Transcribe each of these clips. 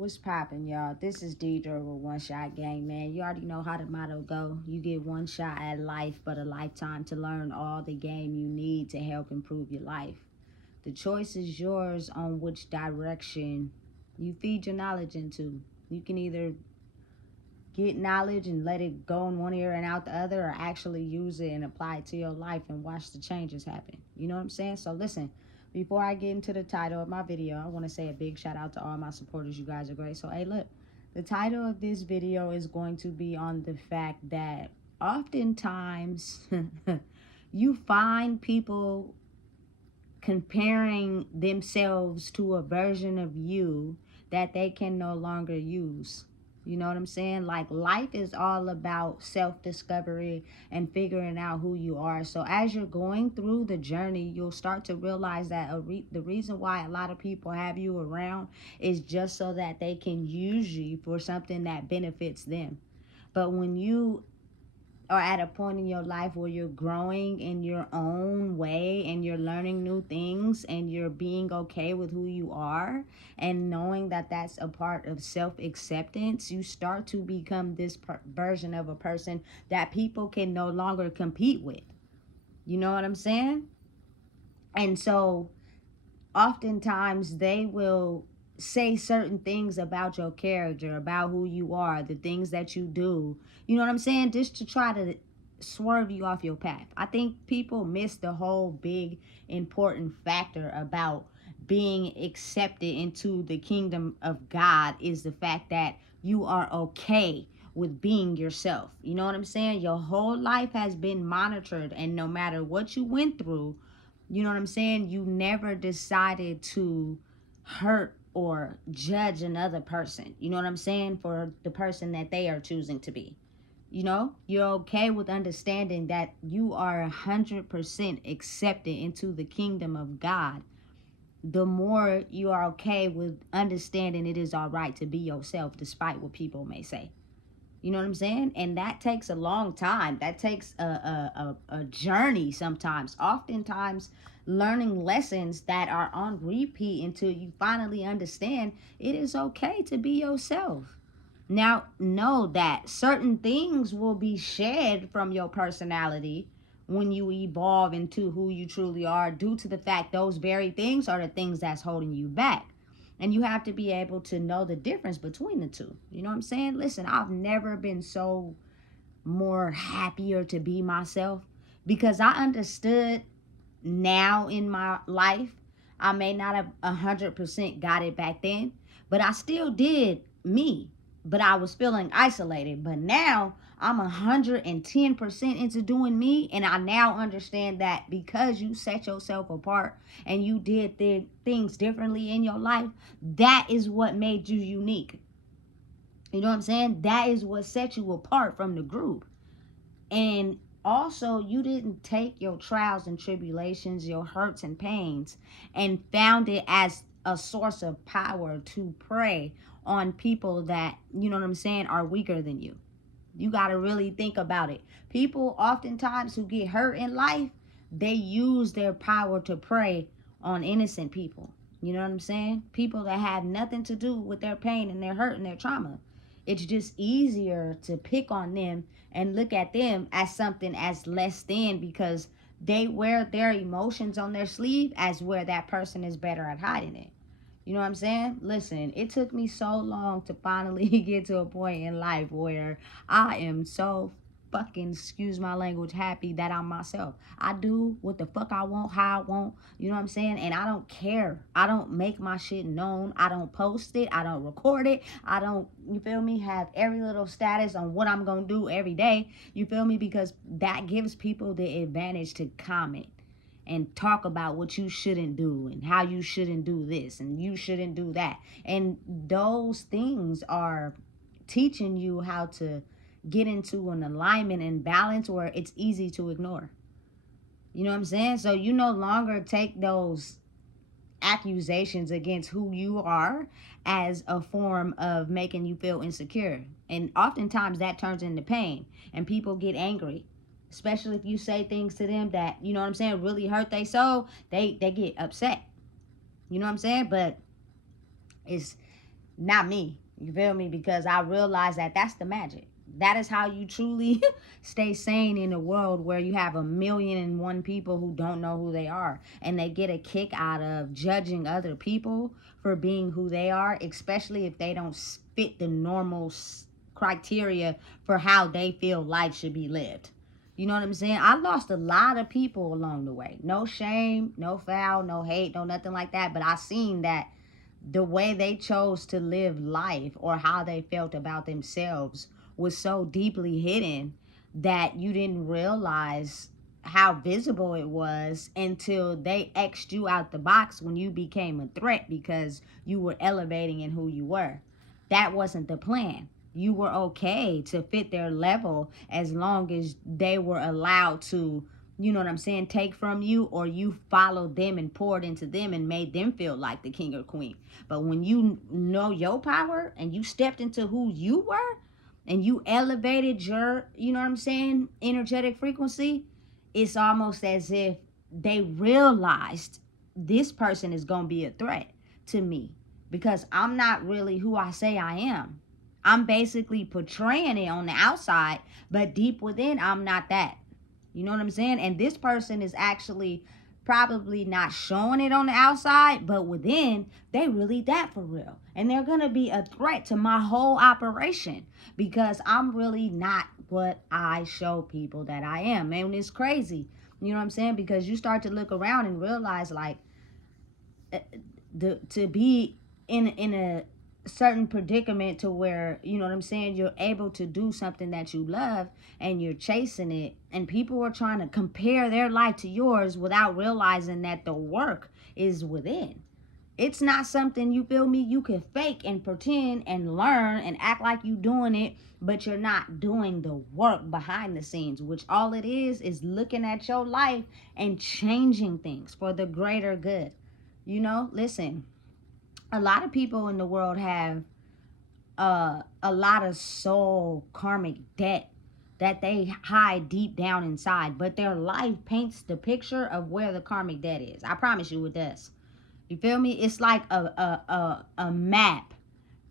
What's poppin', y'all? This is Deidre with One Shot Gang, man. You already know how the motto go. You get one shot at life, but a lifetime to learn all the game you need to help improve your life. The choice is yours on which direction you feed your knowledge into. You can either get knowledge and let it go in one ear and out the other, or actually use it and apply it to your life and watch the changes happen. You know what I'm saying? So listen, before I get into the title of my video, I want to say a big shout out to all my supporters. You guys are great. So hey, look, the title of this video is going to be on the fact that oftentimes you find people comparing themselves to a version of you that they can no longer use. You know what I'm saying? Like, life is all about self-discovery and figuring out who you are. So as you're going through the journey, you'll start to realize that the reason why a lot of people have you around is just so that they can use you for something that benefits them. But when you or at a point in your life where you're growing in your own way and you're learning new things and you're being okay with who you are and knowing that that's a part of self-acceptance, you start to become this version of a person that people can no longer compete with. You know what I'm saying? And so oftentimes they will say certain things about your character, about who you are, the things that you do. You know what I'm saying? Just to try to swerve you off your path. I think people miss the whole big important factor about being accepted into the kingdom of God is the fact that you are okay with being yourself. You know what I'm saying? Your whole life has been monitored, and no matter what you went through, you know what I'm saying? You never decided to hurt or judge another person. You know what I'm saying? For the person that they are choosing to be. You know, you're okay with understanding that you are 100% accepted into the kingdom of God. The more you are okay with understanding it is all right to be yourself despite what people may say. You know what I'm saying? And that takes a long time. That takes a journey sometimes. Oftentimes, learning lessons that are on repeat until you finally understand it is okay to be yourself. Now, know that certain things will be shed from your personality when you evolve into who you truly are, due to the fact those very things are the things that's holding you back. And you have to be able to know the difference between the two. You know what I'm saying? Listen, I've never been so more happier to be myself, because I understood now in my life. I may not have 100% got it back then, but I still did me. But I was feeling isolated. But now I'm 110% into doing me, and I now understand that because you set yourself apart and you did things differently in your life, that is what made you unique. You know what I'm saying? That is what set you apart from the group. And also, you didn't take your trials and tribulations, your hurts and pains, and found it as a source of power to prey on people that, you know what I'm saying, are weaker than you. You got to really think about it. People oftentimes who get hurt in life, they use their power to prey on innocent people. You know what I'm saying? People that have nothing to do with their pain and their hurt and their trauma. It's just easier to pick on them and look at them as something as less than, because they wear their emotions on their sleeve, as where that person is better at hiding it. You know what I'm saying? Listen, it took me so long to finally get to a point in life where I am so fucking, excuse my language, happy that I'm myself. I do what the fuck I want, how I want. You know what I'm saying? And I don't care. I don't make my shit known. I don't post it. I don't record it. I don't, you feel me, have every little status on what I'm going to do every day. You feel me? Because that gives people the advantage to comment and talk about what you shouldn't do and how you shouldn't do this and you shouldn't do that. And those things are teaching you how to get into an alignment and balance where it's easy to ignore. You know what I'm saying? So you no longer take those accusations against who you are as a form of making you feel insecure. And oftentimes that turns into pain and people get angry, especially if you say things to them that, you know what I'm saying, really hurt their soul. They get upset. You know what I'm saying? But it's not me. You feel me? Because I realize that that's the magic. That is how you truly stay sane in a world where you have 1,000,001 people who don't know who they are, and they get a kick out of judging other people for being who they are, especially if they don't fit the normal criteria for how they feel life should be lived. You know what I'm saying? I lost a lot of people along the way. No shame, no foul, no hate, no nothing like that. But I seen that the way they chose to live life or how they felt about themselves was so deeply hidden that you didn't realize how visible it was until they X'd you out the box when you became a threat because you were elevating in who you were. That wasn't the plan. You were okay to fit their level as long as they were allowed to, you know what I'm saying, take from you, or you followed them and poured into them and made them feel like the king or queen. But when you know your power and you stepped into who you were and you elevated your, you know what I'm saying, energetic frequency, it's almost as if they realized this person is going to be a threat to me because I'm not really who I say I am. I'm basically portraying it on the outside, but deep within, I'm not that. You know what I'm saying? And this person is actually probably not showing it on the outside, but within, they really that for real. And they're going to be a threat to my whole operation because I'm really not what I show people that I am. And it's crazy. You know what I'm saying? Because you start to look around and realize, like, to be in a certain predicament to where, you know what I'm saying, you're able to do something that you love and you're chasing it, and people are trying to compare their life to yours without realizing that the work is within. It's not something, you feel me, you can fake and pretend and learn and act like you doing it, but you're not doing the work behind the scenes, which all it is looking at your life and changing things for the greater good. You know, listen, a lot of people in the world have a lot of soul karmic debt that they hide deep down inside, but their life paints the picture of where the karmic debt is. I promise you it does. You feel me? It's like a map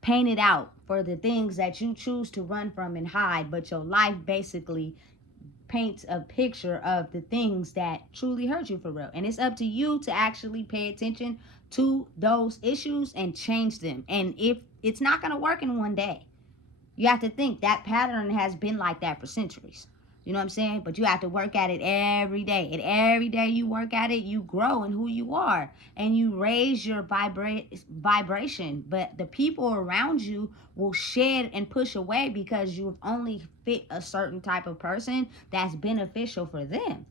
painted out for the things that you choose to run from and hide, but your life basically paints a picture of the things that truly hurt you for real. And it's up to you to actually pay attention to those issues and change them. And if it's not going to work in one day, you have to think that pattern has been like that for centuries. You know what I'm saying? But you have to work at it every day. And every day you work at it, you grow in who you are. And you raise your vibration. But the people around you will shed and push away because you've only fit a certain type of person that's beneficial for them.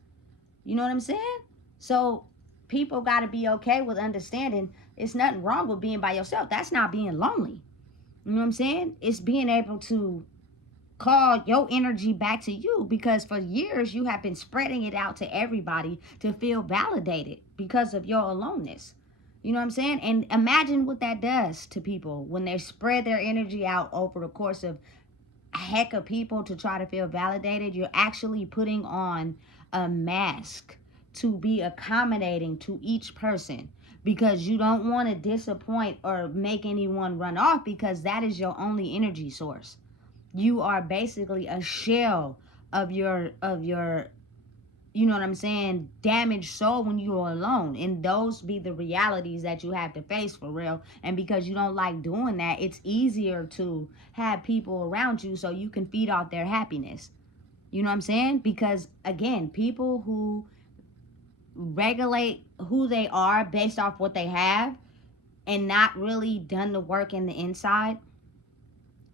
You know what I'm saying? So people got to be okay with understanding it's nothing wrong with being by yourself. That's not being lonely. You know what I'm saying? It's being able to call your energy back to you, because for years you have been spreading it out to everybody to feel validated because of your aloneness. You know what I'm saying? And imagine what that does to people when they spread their energy out over the course of a heck of people to try to feel validated. You're actually putting on a mask to be accommodating to each person because you don't want to disappoint or make anyone run off, because that is your only energy source. You are basically a shell of your you know what I'm saying, damaged soul when you're alone. And those be the realities that you have to face for real. And because you don't like doing that, it's easier to have people around you so you can feed off their happiness. You know what I'm saying? Because again, people who regulate who they are based off what they have and not really done the work in the inside,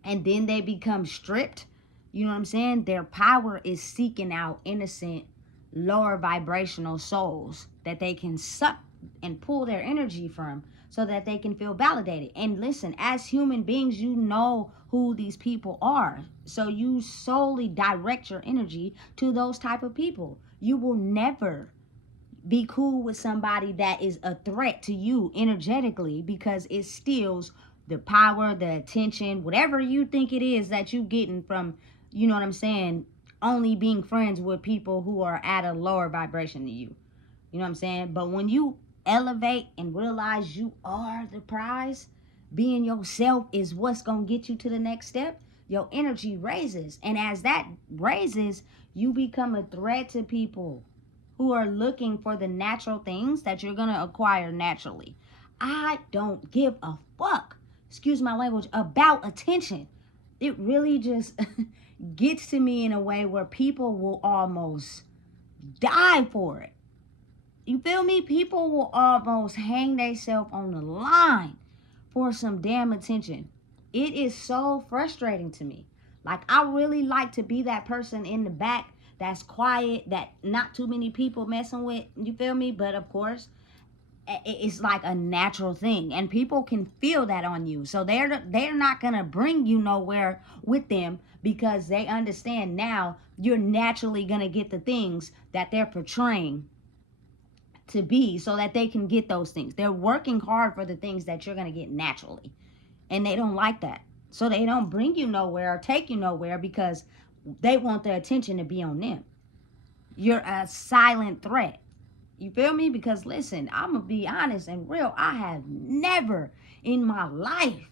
and then they become stripped, you know what I'm saying? Their power is seeking out innocent, lower vibrational souls that they can suck and pull their energy from so that they can feel validated. And listen, as human beings, you know who these people are. So you solely direct your energy to those type of people. You will never be cool with somebody that is a threat to you energetically, because it steals the power, the attention, whatever you think it is that you getting from, you know what I'm saying, only being friends with people who are at a lower vibration than you. You know what I'm saying? But when you elevate and realize you are the prize, being yourself is what's going to get you to the next step, your energy raises. And as that raises, you become a threat to people who are looking for the natural things that you're going to acquire naturally. I don't give a fuck, excuse my language, about attention. It really just gets to me in a way where people will almost die for it. You feel me? People will almost hang themselves on the line for some damn attention. It is so frustrating to me. Like, I really like to be that person in the back that's quiet, that not too many people messing with. You feel me? But of course, it's like a natural thing, and people can feel that on you. So they're not gonna bring you nowhere with them, because they understand now you're naturally gonna get the things that they're portraying to be, so that they can get those things. They're working hard for the things that you're going to get naturally, and they don't like that. So they don't bring you nowhere or take you nowhere, because they want the attention to be on them. You're a silent threat. You feel me? Because listen, I'm going to be honest and real. I have never in my life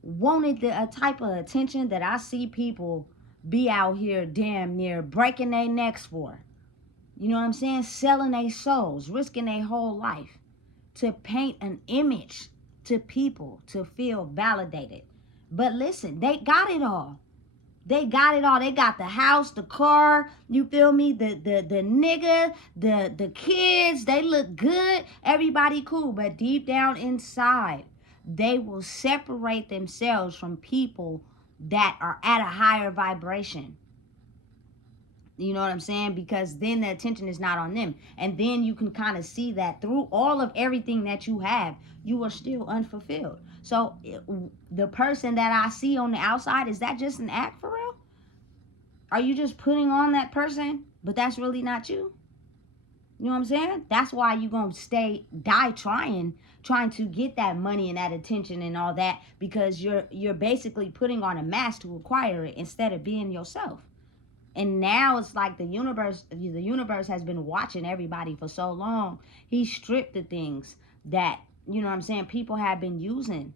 wanted a type of attention that I see people be out here damn near breaking their necks for. You know what I'm saying? Selling their souls, risking their whole life to paint an image to people to feel validated. But listen, they got it all. They got it all. They got the house, the car, you feel me? The nigga, the kids, they look good. Everybody cool. But deep down inside, they will separate themselves from people that are at a higher vibration. You know what I'm saying? Because then the attention is not on them. And then you can kind of see that through all of everything that you have, you are still unfulfilled. So the person that I see on the outside, is that just an act for real? Are you just putting on that person, but that's really not you? You know what I'm saying? That's why you're going to die trying to get that money and that attention and all that, because you're basically putting on a mask to acquire it instead of being yourself. And now it's like the universe has been watching everybody for so long. He stripped the things that, you know what I'm saying, people have been using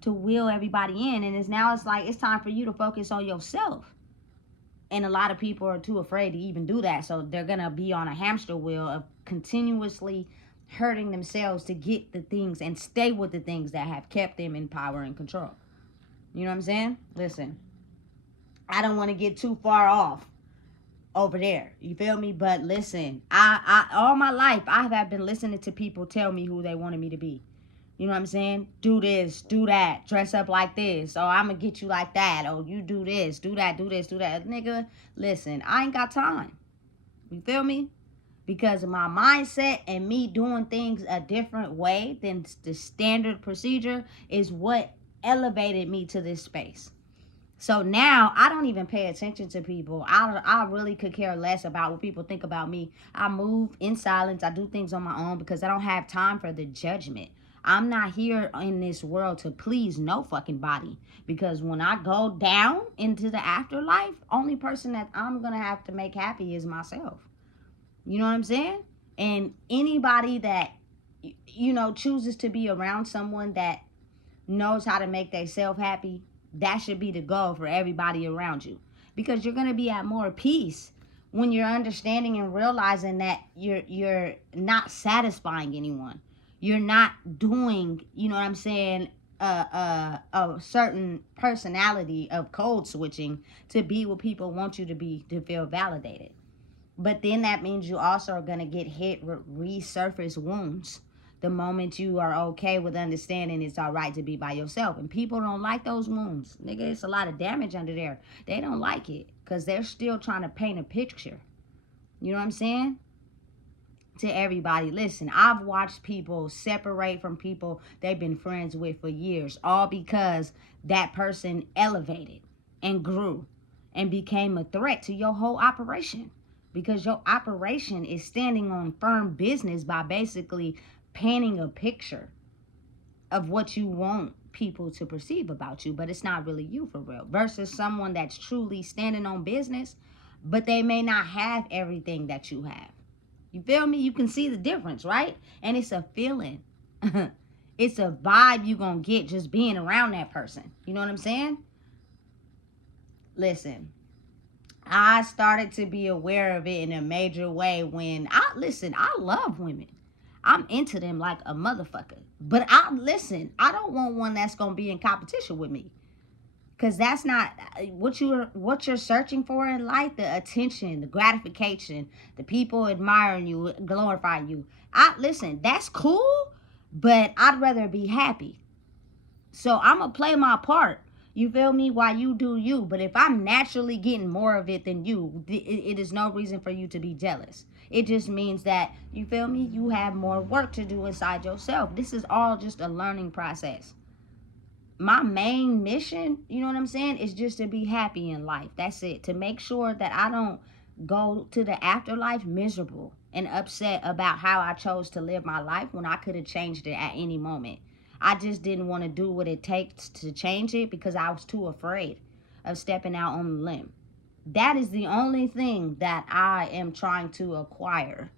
to wheel everybody in. And it's like, it's time for you to focus on yourself. And a lot of people are too afraid to even do that. So they're going to be on a hamster wheel of continuously hurting themselves to get the things and stay with the things that have kept them in power and control. You know what I'm saying? Listen, I don't want to get too far off over there. You feel me? But listen, I all my life, I have been listening to people tell me who they wanted me to be. You know what I'm saying? Do this, do that, dress up like this. Oh, I'm going to get you like that. Oh, you do this, do that, do this, do that. Nigga, listen, I ain't got time. You feel me? Because of my mindset and me doing things a different way than the standard procedure is what elevated me to this space. So now I don't even pay attention to people. I really could care less about what people think about me. I move in silence. I do things on my own because I don't have time for the judgment. I'm not here in this world to please no fucking body. Because when I go down into the afterlife, only person that I'm going to have to make happy is myself. You know what I'm saying? And anybody that, you know, chooses to be around someone that knows how to make themselves happy, that should be the goal for everybody around you. Because you're going to be at more peace when you're understanding and realizing that you're not satisfying anyone. You're not doing, you know what I'm saying, a certain personality of code switching to be what people want you to be to feel validated. But then that means you also are going to get hit with resurface wounds the moment you are okay with understanding it's all right to be by yourself. And people don't like those wounds. Nigga, it's a lot of damage under there. They don't like it because they're still trying to paint a picture. You know what I'm saying? To everybody, listen, I've watched people separate from people they've been friends with for years, all because that person elevated and grew and became a threat to your whole operation. Because your operation is standing on firm business by basically painting a picture of what you want people to perceive about you, but it's not really you for real. Versus someone that's truly standing on business, but they may not have everything that you have. You feel me? You can see the difference, right? And it's a feeling. It's a vibe you gonna get just being around that person. You know what I'm saying? Listen, I started to be aware of it in a major way when I love women. I'm into them like a motherfucker. But I don't want one that's gonna be in competition with me. Cause that's not what you're searching for in life. The attention, the gratification, the people admiring you, glorifying you. That's cool, but I'd rather be happy. So I'm gonna play my part. You feel me? While you do you. But if I'm naturally getting more of it than you, it is no reason for you to be jealous. It just means that, you feel me, you have more work to do inside yourself. This is all just a learning process. My main mission, you know what I'm saying, is just to be happy in life. That's it. To make sure that I don't go to the afterlife miserable and upset about how I chose to live my life when I could have changed it at any moment. I just didn't want to do what it takes to change it because I was too afraid of stepping out on the limb. That is the only thing that I am trying to acquire,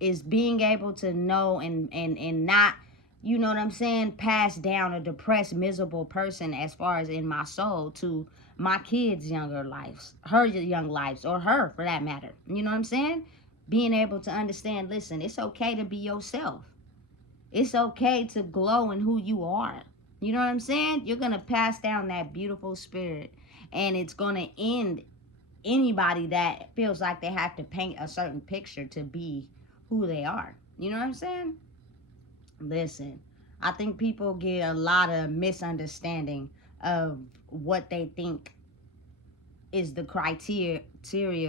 is being able to know and not, you know what I'm saying, pass down a depressed, miserable person as far as in my soul to my kids' younger lives, her young lives, or her for that matter. You know what I'm saying? Being able to understand, listen, it's okay to be yourself. It's okay to glow in who you are. You know what I'm saying? You're going to pass down that beautiful spirit, and it's going to end anybody that feels like they have to paint a certain picture to be who they are. You know what I'm saying? Listen, I think people get a lot of misunderstanding of what they think is the criteria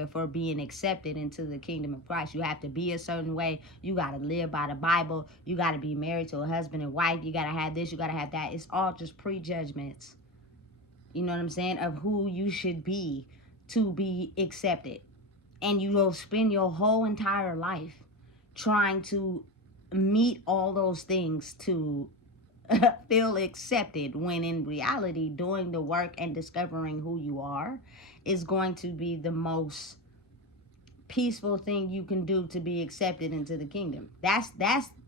for being accepted into the kingdom of Christ. You have to be a certain way. You got to live by the Bible. You got to be married to a husband and wife. You got to have this. You got to have that. It's all just prejudgments, you know what I'm saying, of who you should be to be accepted. And you will spend your whole entire life trying to meet all those things to feel accepted, when in reality, doing the work and discovering who you are is going to be the most peaceful thing you can do to be accepted into the kingdom. That's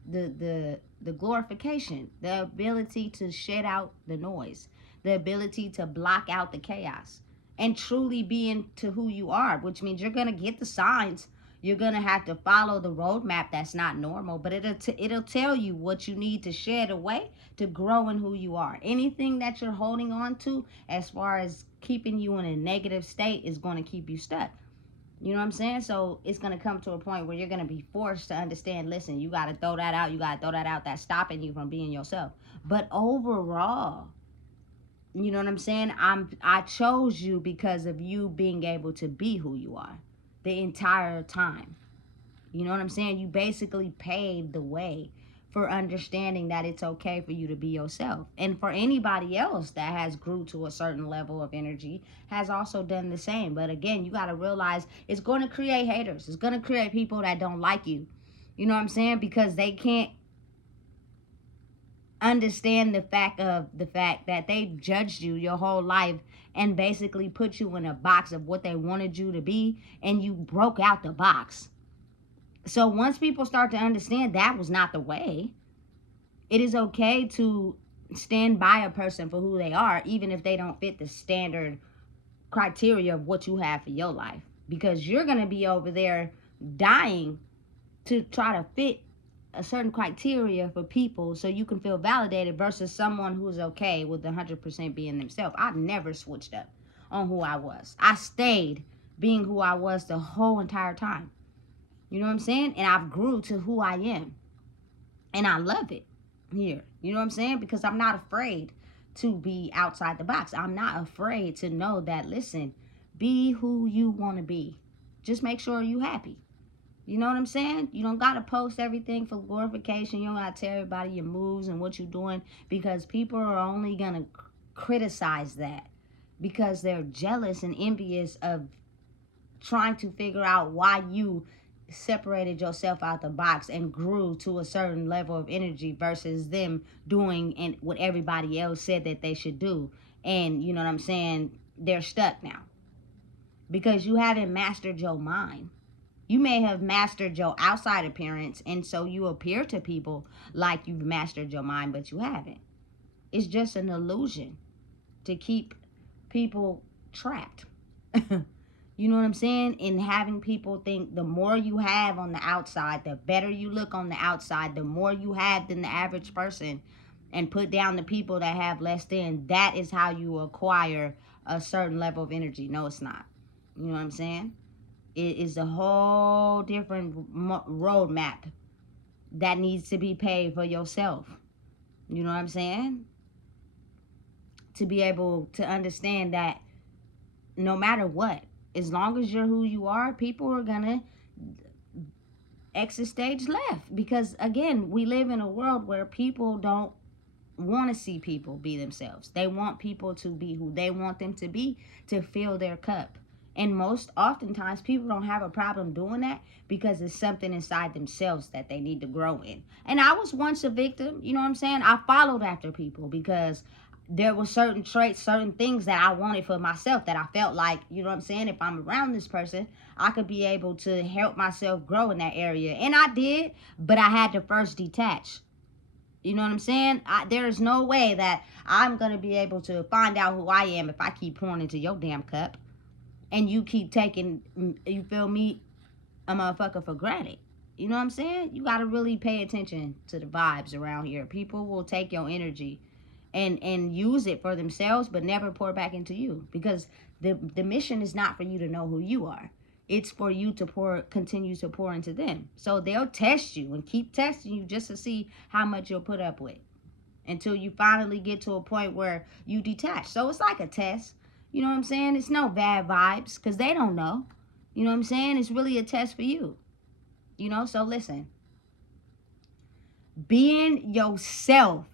the glorification, the ability to shed out the noise, the ability to block out the chaos and truly be into who you are, which means you're going to get the signs. You're going to have to follow the roadmap that's not normal, but it'll tell you what you need to shed away to grow in who you are. Anything that you're holding on to as far as keeping you in a negative state is going to keep you stuck. You know what I'm saying? So it's going to come to a point where you're going to be forced to understand, listen, you got to throw that out. You got to throw that out. That's stopping you from being yourself. But overall, you know what I'm saying? I chose you because of you being able to be who you are the entire time. You know what I'm saying? You basically paved the way for understanding that it's okay for you to be yourself. And for anybody else that has grew to a certain level of energy has also done the same. But again, you got to realize it's going to create haters. It's going to create people that don't like you. You know what I'm saying? Because they can't understand the fact that they judged you your whole life and basically put you in a box of what they wanted you to be, and you broke out the box. So once people start to understand that was not the way, it is okay to stand by a person for who they are, even if they don't fit the standard criteria of what you have for your life. Because you're going to be over there dying to try to fit a certain criteria for people so you can feel validated versus someone who's okay with 100% being themselves. I never switched up on who I was. I stayed being who I was the whole entire time. You know what I'm saying? And I've grew to who I am. And I love it here. You know what I'm saying? Because I'm not afraid to be outside the box. I'm not afraid to know that, listen, be who you want to be. Just make sure you're happy. You know what I'm saying? You don't got to post everything for glorification. You don't got to tell everybody your moves and what you're doing, because people are only going to criticize that because they're jealous and envious of trying to figure out why you separated yourself out the box and grew to a certain level of energy versus them doing and what everybody else said that they should do. And you know what I'm saying? They're stuck now because you haven't mastered your mind. You may have mastered your outside appearance, and so you appear to people like you've mastered your mind, but you haven't. It's just an illusion to keep people trapped. You know what I'm saying? And having people think the more you have on the outside, the better you look on the outside, the more you have than the average person, and put down the people that have less than, that is how you acquire a certain level of energy. No, it's not. You know what I'm saying? It is a whole different roadmap that needs to be paid for yourself. You know what I'm saying? To be able to understand that no matter what, as long as you're who you are, people are gonna exit stage left. Because again, we live in a world where people don't want to see people be themselves. They want people to be who they want them to be, to fill their cup. And most oftentimes people don't have a problem doing that because it's something inside themselves that they need to grow in. And I was once a victim, you know what I'm saying? I followed after people because there were certain traits, certain things that I wanted for myself that I felt like, you know what I'm saying, if I'm around this person, I could be able to help myself grow in that area. And I did, but I had to first detach. You know what I'm saying? There is no way that I'm going to be able to find out who I am if I keep pouring into your damn cup and you keep taking, you feel me, a motherfucker for granted. You know what I'm saying? You got to really pay attention to the vibes around here. People will take your energy and use it for themselves, but never pour back into you, because the mission is not for you to know who you are. It's for you to continue to pour into them. So they'll test you and keep testing you just to see how much you'll put up with, until you finally get to a point where you detach. So it's like a test. You know what I'm saying? It's no bad vibes because they don't know. You know what I'm saying? It's really a test for you. You know, so listen. Being yourself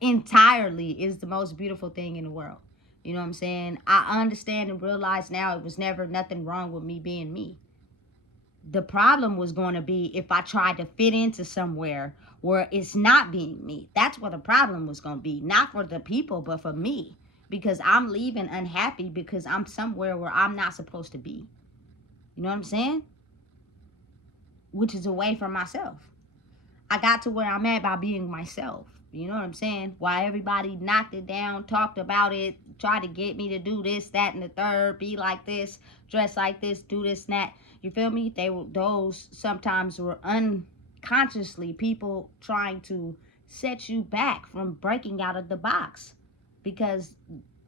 entirely is the most beautiful thing in the world. You know what I'm saying? I understand and realize now it was never nothing wrong with me being me. The problem was going to be if I tried to fit into somewhere where it's not being me. That's what the problem was going to be. Not for the people, but for me. Because I'm leaving unhappy because I'm somewhere where I'm not supposed to be. You know what I'm saying? Which is away from myself. I got to where I'm at by being myself. You know what I'm saying? While everybody knocked it down, talked about it, tried to get me to do this, that, and the third, be like this, dress like this, do this, and that. You feel me? Those sometimes were unconsciously people trying to set you back from breaking out of the box, because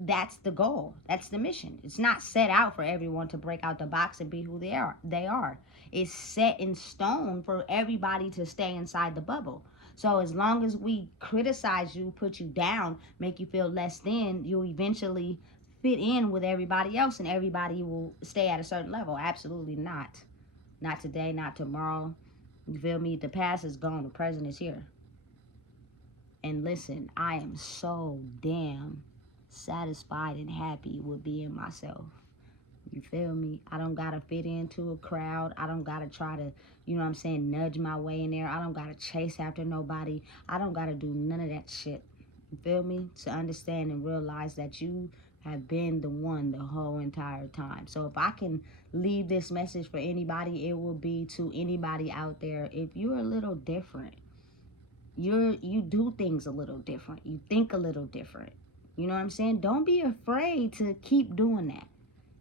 that's the goal. That's the mission. It's not set out for everyone to break out the box and be who they are. It's set in stone for everybody to stay inside the bubble. So as long as we criticize you, put you down, make you feel less than, you'll eventually fit in with everybody else and everybody will stay at a certain level. Absolutely not. Not today, not tomorrow. You feel me? The past is gone. The present is here. And listen, I am so damn satisfied and happy with being myself. You feel me? I don't gotta fit into a crowd. I don't gotta try to, you know what I'm saying, nudge my way in there. I don't gotta chase after nobody. I don't gotta do none of that shit. You feel me? To understand and realize that you have been the one the whole entire time. So if I can leave this message for anybody, it will be to anybody out there. If you're a little different, you do things a little different. You think a little different. You know what I'm saying? Don't be afraid to keep doing that,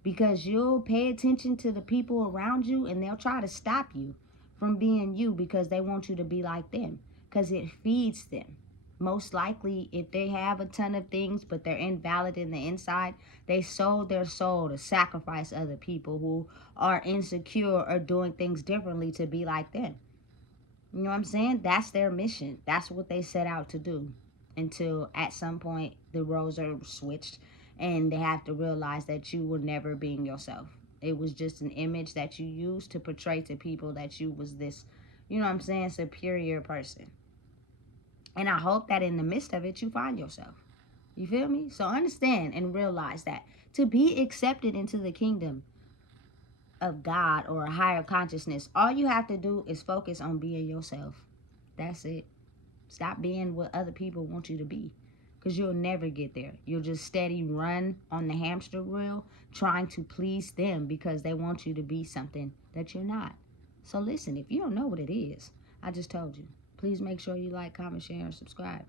because you'll pay attention to the people around you and they'll try to stop you from being you because they want you to be like them, because it feeds them. Most likely, if they have a ton of things but they're invalid in the inside, they sold their soul to sacrifice other people who are insecure or doing things differently to be like them. You know what I'm saying? That's their mission. That's what they set out to do, until at some point the roles are switched and they have to realize that you were never being yourself. It was just an image that you used to portray to people that you was this, you know what I'm saying, superior person. And I hope that in the midst of it, you find yourself. You feel me? So understand and realize that to be accepted into the kingdom of God or a higher consciousness, all you have to do is focus on being yourself. That's it. Stop being what other people want you to be, because you'll never get there. You'll just steady run on the hamster wheel trying to please them because they want you to be something that you're not. So listen, if you don't know what it is, I just told you. Please make sure you like, comment, share, and subscribe.